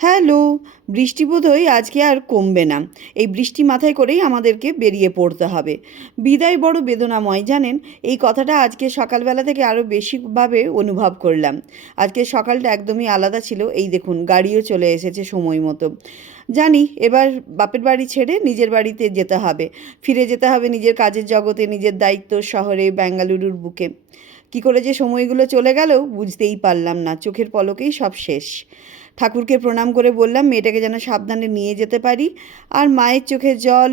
Hello. বৃষ্টি বোধহয় আজকে আর কমবে না। এই বৃষ্টি মাথায় করেই আমাদেরকে বেরিয়ে পড়তে হবে। বিদায় বড় বেদনাময় জানেন, এই কথাটা আজকে সকালবেলা থেকে আরও বেশিভাবে অনুভব করলাম। আজকে সকালটা একদমই আলাদা ছিল। এই দেখুন গাড়িও চলে এসেছে সময় মতো। জানি এবার বাপের বাড়ি ছেড়ে নিজের বাড়িতে যেতে হবে, ফিরে যেতে হবে নিজের কাজের জগতে, নিজের দায়িত্ব শহরে, বেঙ্গালুরুর বুকে। কী করে যে সময়গুলো চলে গেল বুঝতেই পারলাম না, চোখের পলকেই সব শেষ। ঠাকুরকে প্রণাম করে বললাম মেয়েটাকে যেন সাবধানে নিয়ে যেতে পারি। আর মায়ের চোখের জল,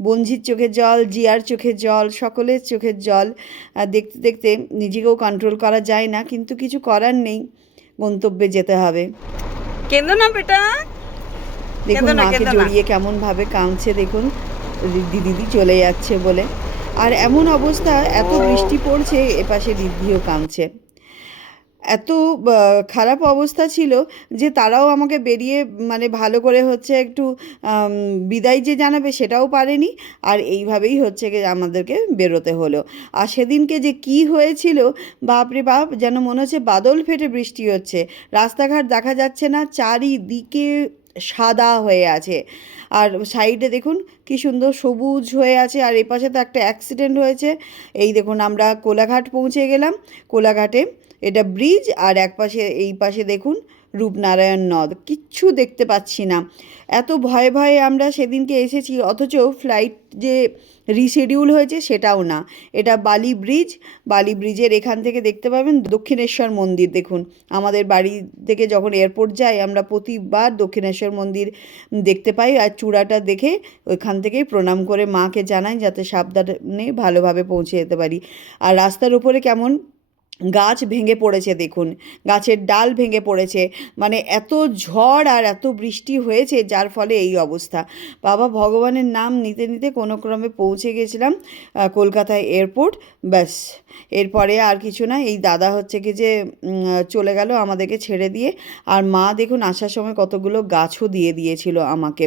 বঞ্জির চোখের জল, জিয়ার চোখের জল, সকলের চোখের জল দেখতে দেখতে নিজেকেও কন্ট্রোল করা যায় না, কিন্তু কিছু করার নেই, গন্তব্যে যেতে হবে। কেঁদো না বেটা, দেখুন মাকে জড়িয়ে কেমনভাবে কাঁদছে, দেখুন দিদি চলে যাচ্ছে বলে। আর এমন অবস্থা, এত বৃষ্টি পড়ছে, এপাশে রিদ্ধিও কাঁদছে। এত খারাপ অবস্থা ছিল যে তারাও আমাকে বেরিয়ে মানে ভালো করে হচ্ছে একটু আম, বিদায় যে জানাবে সেটাও পারেনি। আর এইভাবেই হচ্ছে গিয়ে আমাদেরকে বেরোতে হলো। আর সেদিনকে যে কি হয়েছিল, বাপরে বাপ, যেন মনে হচ্ছে বাদল ফেটে বৃষ্টি হচ্ছে। রাস্তাঘাট দেখা যাচ্ছে না, চারিদিকে সাদা হয়ে আছে। আর সাইডে দেখুন কি সুন্দর সবুজ হয়ে আছে। আর এপাশে তো একটা অ্যাক্সিডেন্ট হয়েছে। এই দেখুন আমরা কোলাঘাট পৌঁছে গেলাম। কোলাঘাটে এটা ব্রিজ, আর এক পাশে এই পাশে দেখুন রূপনারায়ণ নদ, কিচ্ছু দেখতে পাচ্ছি না। এত ভয়ে ভয়ে আমরা সেদিনকে এসেছি, অথচ ফ্লাইট যে রিশিডিউল হয়েছে সেটাও না। এটা বালি ব্রিজ। বালি ব্রিজের এখান থেকে দেখতে পাবেন দক্ষিণেশ্বর মন্দির। দেখুন আমাদের বাড়ি থেকে যখন এয়ারপোর্ট যাই আমরা প্রতিবার দক্ষিণেশ্বর মন্দির দেখতে পাই। আর চূড়াটা দেখে ওইখান থেকেই প্রণাম করে মাকে জানাই যাতে সাবধানে ভালোভাবে পৌঁছে যেতে পারি। আর রাস্তার উপরে কেমন গাছ ভেঙে পড়েছে দেখুন, গাছের ডাল ভেঙে পড়েছে। মানে এত ঝড় আর এত বৃষ্টি হয়েছে যার ফলে এই অবস্থা। বাবা ভগবানের নাম নিতে নিতে কোনো ক্রমে পৌঁছে গেছিলাম কলকাতায় এয়ারপোর্ট। ব্যাস, এরপরে আর কিছু না। এই দাদা হচ্ছে কি যে চলে গেল আমাদেরকে ছেড়ে দিয়ে। আর মা দেখুন আসার সময় কতগুলো গাছও দিয়ে দিয়েছিল আমাকে।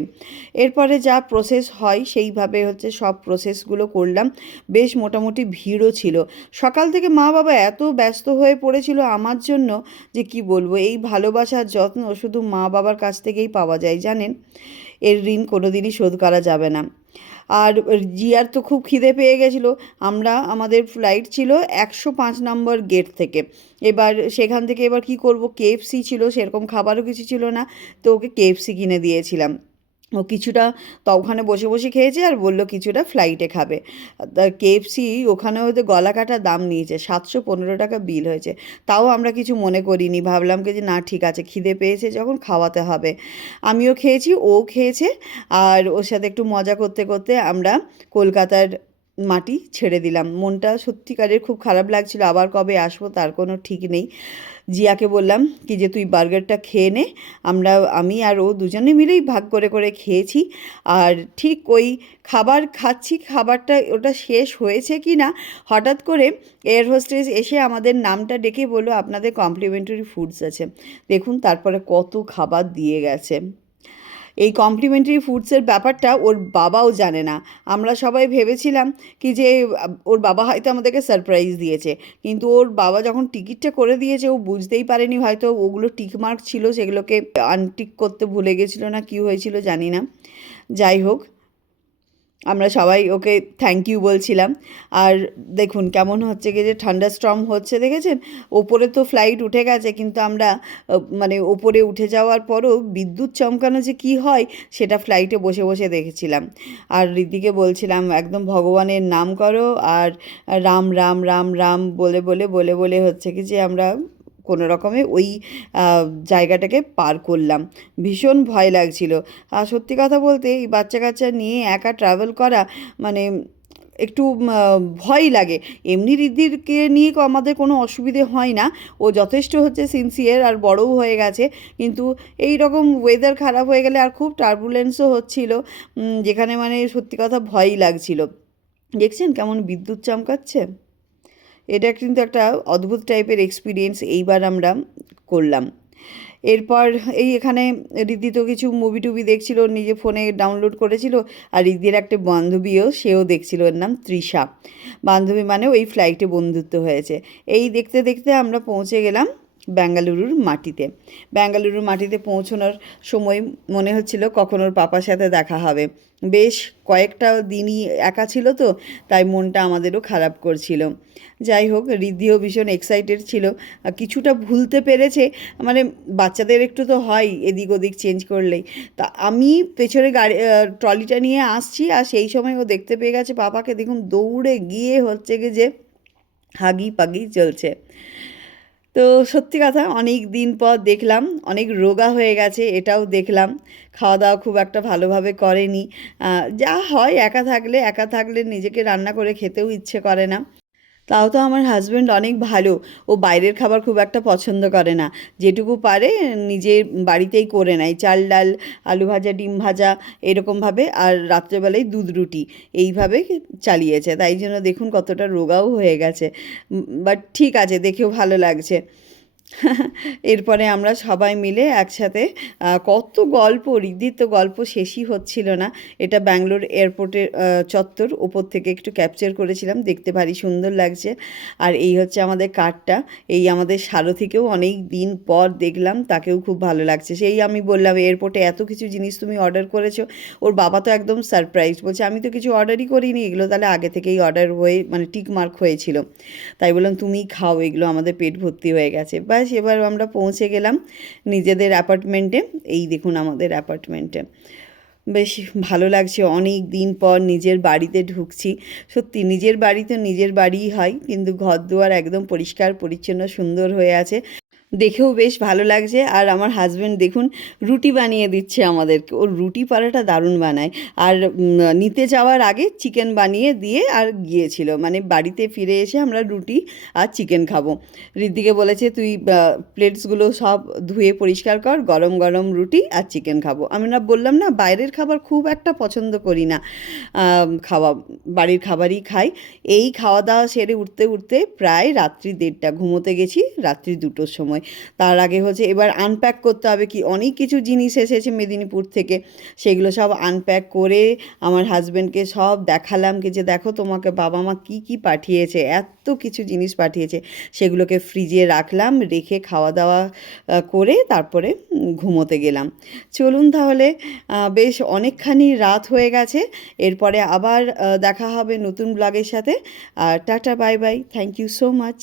এরপরে যা প্রসেস হয় সেইভাবে হচ্ছে সব প্রসেসগুলো করলাম। বেশ মোটামুটি ভিড়ও ছিল। সকাল থেকে মা বাবা এত ব্যস্ত হয়ে পড়েছিল আমার জন্য যে কি বলবো। এই ভালোবাসার যত্ন শুধু মা বাবার কাছ থেকেই পাওয়া যায় জানেন। এর ঋণ কোনো দিনই শোধ করা যাবে না। আর জিয়ার তো খুব খিদে পেয়ে গেছিলো। আমাদের ফ্লাইট ছিল 105 নম্বর গেট থেকে। এবার সেখান থেকে এবার কি করব, কেএফসি ছিল, সেরকম খাবারও কিছু ছিল না। তো ওকে কেএফসি কিনে দিয়েছিলাম। ও কিছুটা তো ওখানে বসে বসে খেয়েছে আর বলল কিছুটা ফ্লাইটে খাবে। তা কেএফসি ওখানে ওদের গলা কাটা দাম নিয়েছে, 715 টাকা বিল হয়েছে। তাও আমরা কিছু মনে করিনি, ভাবলাম কি যে না ঠিক আছে, খিদে পেয়েছে যখন খাওয়াতে হবে। আমিও খেয়েছি, ও খেয়েছে। আর ওর সাথে একটু মজা করতে করতে আমরা কলকাতার মাটি ছেড়ে দিলাম। মনটা সত্যিকারের খুব খারাপ লাগছিল, আবার কবে আসবো তার কোনো ঠিক নেই। জিয়াকে বললাম কি যে তুই বার্গারটা খেয়ে নে। আমি আর ও দুজনে মিলেই ভাগ করে করে খেয়েছি। আর ঠিক ওই খাবার খাচ্ছি, খাবারটা ওটা শেষ হয়েছে কি না, হঠাৎ করে এয়ার হোস্টেস এসে আমাদের নামটা ডেকে বললো আপনাদের কমপ্লিমেন্টারি ফুডস আছে। দেখুন তারপরে কত খাবার দিয়ে গেছে। এই কমপ্লিমেন্টারি ফুডসের ব্যাপারটা ওর বাবাও জানে না। আমরা সবাই ভেবেছিলাম কি যে ওর বাবা হয়তো আমাদেরকে সারপ্রাইজ দিয়েছে, কিন্তু ওর বাবা যখন টিকিটটা করে দিয়েছে ও বুঝতেই পারেনি, হয়তো ওগুলো টিক মার্ক ছিল, সেগুলোকে আনটিক করতে ভুলে গেছিলো না কী হয়েছিল জানি না। যাই হোক, আমরা সবাই ওকে থ্যাংক ইউ বলছিলাম। আর দেখুন কেমন হচ্ছে গিয়ে যে ঠান্ডা স্টর্ম হচ্ছে দেখেছেন। ওপরে তো ফ্লাইট উঠে গেছে, কিন্তু আমরা মানে ওপরে উঠে যাওয়ার পরও বিদ্যুৎ চমকানো যে কী হয় সেটা ফ্লাইটে বসে বসে দেখেছিলাম। আর ঋদ্ধিকে বলছিলাম একদম ভগবানের নাম করো, আর রাম রাম রাম রাম বলে বলে বলে বলে হচ্ছে কি যে আমরা কোনো রকমে ওই জায়গাটাকে পার করলাম। ভীষণ ভয় লাগছিল। আর সত্যি কথা বলতে এই বাচ্চা কাচ্চা নিয়ে একা ট্রাভেল করা মানে একটু ভয়ই লাগে। এমনি ঋদ্ধিরকে নিয়ে আমাদের কোনো অসুবিধে হয় না, ও যথেষ্ট হচ্ছে সিনসিয়ার আর বড়ও হয়ে গেছে। কিন্তু এই রকম ওয়েদার খারাপ হয়ে গেলে, আর খুব টার্বুলেন্সও হচ্ছিল, যেখানে মানে সত্যি কথা ভয়ই লাগছিল। দেখছেন কেমন বিদ্যুৎ চমকাচ্ছে। এটা কিন্তু একটা অদ্ভুত টাইপের এক্সপিরিয়েন্স এইবার আমরা করলাম। এরপর এই এখানে ঋদ্ধি তো কিছু মুভি টুভি দেখছিল, নিজে ফোনে ডাউনলোড করেছিল। আর ঋদ্ধির একটা বান্ধবীও, সেও দেখছিল, ওর নাম তৃষা। বান্ধবী মানে ওই ফ্লাইটে বন্ধুত্ব হয়েছে। এই দেখতে দেখতে আমরা পৌঁছে গেলাম বেঙ্গালুরুর মাটিতে। বেঙ্গালুরুর মাটিতে পৌঁছানোর সময় মনে হচ্ছিল কখন ওর পাপার সাথে দেখা হবে। বেশ কয়েকটা দিনই একা ছিল তো, তাই মনটা আমাদেরও খারাপ করছিল। যাই হোক, ঋদ্ধিও ভীষণ এক্সাইটেড ছিল, কিছুটা ভুলতে পেরেছে, মানে বাচ্চাদের একটু তো হয় এদিক ওদিক চেঞ্জ করলেই। তা আমি পেছনে গাড়ি ট্রলিটা নিয়ে আসছি, আর সেই সময় ও দেখতে পেয়ে গেছে পাপাকে। দেখুন দৌড়ে গিয়ে হচ্ছে কি যে হাগি পাগি চলছে। তো সত্যি কথা, অনেক দিন পর দেখলাম, অনেক রোগা হয়ে গেছে এটাও দেখলাম। খাওয়া দাওয়া খুব একটা ভালোভাবে করেনি। যা হয় একা থাকলে নিজেকে রান্না করে খেতেও ইচ্ছে করে না। তাও তো আমার হাজব্যান্ড অনেক ভালো, ও বাইরের খাবার খুব একটা পছন্দ করে না। যেটুকু পারে নিজের বাড়িতেই করে নেয়, চাল ডাল, আলু ভাজা, ডিম ভাজা এরকমভাবে, আর রাত্রেবেলায় দুধ রুটি এইভাবে চালিয়েছে। তাই জন্য দেখুন কতটা রোগাও হয়ে গেছে। বাট ঠিক আছে, দেখেও ভালো লাগছে। এরপরে আমরা সবাই মিলে একসাথে কত গল্প, ঋদ্ধির তো গল্প শেষই হচ্ছিল না। এটা ব্যাঙ্গালোর এয়ারপোর্টের চত্বর, ওপর থেকে একটু ক্যাপচার করেছিলাম, দেখতে ভারী সুন্দর লাগছে। আর এই হচ্ছে আমাদের কার্ডটা। এই আমাদের সারথিকেও অনেক দিন পর দেখলাম, তাকেও খুব ভালো লাগছে। সেই আমি বললাম এয়ারপোর্টে এত কিছু জিনিস তুমি অর্ডার করেছো। ওর বাবা তো একদম সারপ্রাইজ, বলছে আমি তো কিছু অর্ডারই করিনি, এগুলো তাহলে আগে থেকেই অর্ডার হয়ে মানে টিক মার্ক হয়েছিল। তাই বললাম তুমিই খাও, এগুলো আমাদের পেট ভর্তি হয়ে গেছে। ব্যাস, এবার আমরা পৌঁছে গেলাম নিজেদের অ্যাপার্টমেন্টে। এই দেখুন আমাদের অ্যাপার্টমেন্টে। বেশ ভালো লাগছে, অনেক দিন পর নিজের বাড়িতে ঢুকছি। সত্যি নিজের বাড়ি তো নিজের বাড়িই হয়, কিন্তু ঘরদুয়ার একদম পরিষ্কার পরিচ্ছন্ন সুন্দর হয়ে আছে, দেখেও বেশ ভালো লাগছে। আর আমার হাজব্যান্ড দেখুন রুটি বানিয়ে দিচ্ছে আমাদেরকে, ওর রুটি পরোটা দারুণ বানায়। আর নিতে যাওয়ার আগে চিকেন বানিয়ে দিয়ে আর গিয়েছিল, মানে বাড়িতে ফিরে এসে আমরা রুটি আর চিকেন খাবো। ঋদ্ধিকে বলেছে তুই প্লেটসগুলো সব ধুয়ে পরিষ্কার কর, গরম গরম রুটি আর চিকেন খাবো। আমি না বললাম না বাইরের খাবার খুব একটা পছন্দ করি না, খাওয়া বাড়ির খাবারই খাই। এই খাওয়া দাওয়া সেরে উঠতে উঠতে প্রায় রাত্রি 1:30, ঘুমোতে গেছি রাত্রি 2টোর সময়। তার আগে হচ্ছে এবার আনপ্যাক করতে হবে, কি অনেক কিছু জিনিস এসেছে মেদিনীপুর থেকে, সেগুলো সব আনপ্যাক করে আমার হাজব্যান্ডকে সব দেখালাম কি যে দেখো তোমাকে বাবা মা কী কী পাঠিয়েছে, এত কিছু জিনিস পাঠিয়েছে। সেগুলোকে ফ্রিজে রাখলাম, রেখে খাওয়া দাওয়া করে তারপরে ঘুমোতে গেলাম। চলুন তাহলে, বেশ অনেকখানি রাত হয়ে গেছে। এরপরে আবার দেখা হবে নতুন ব্লগের সাথে। আর tata, bye bye, thank you so much.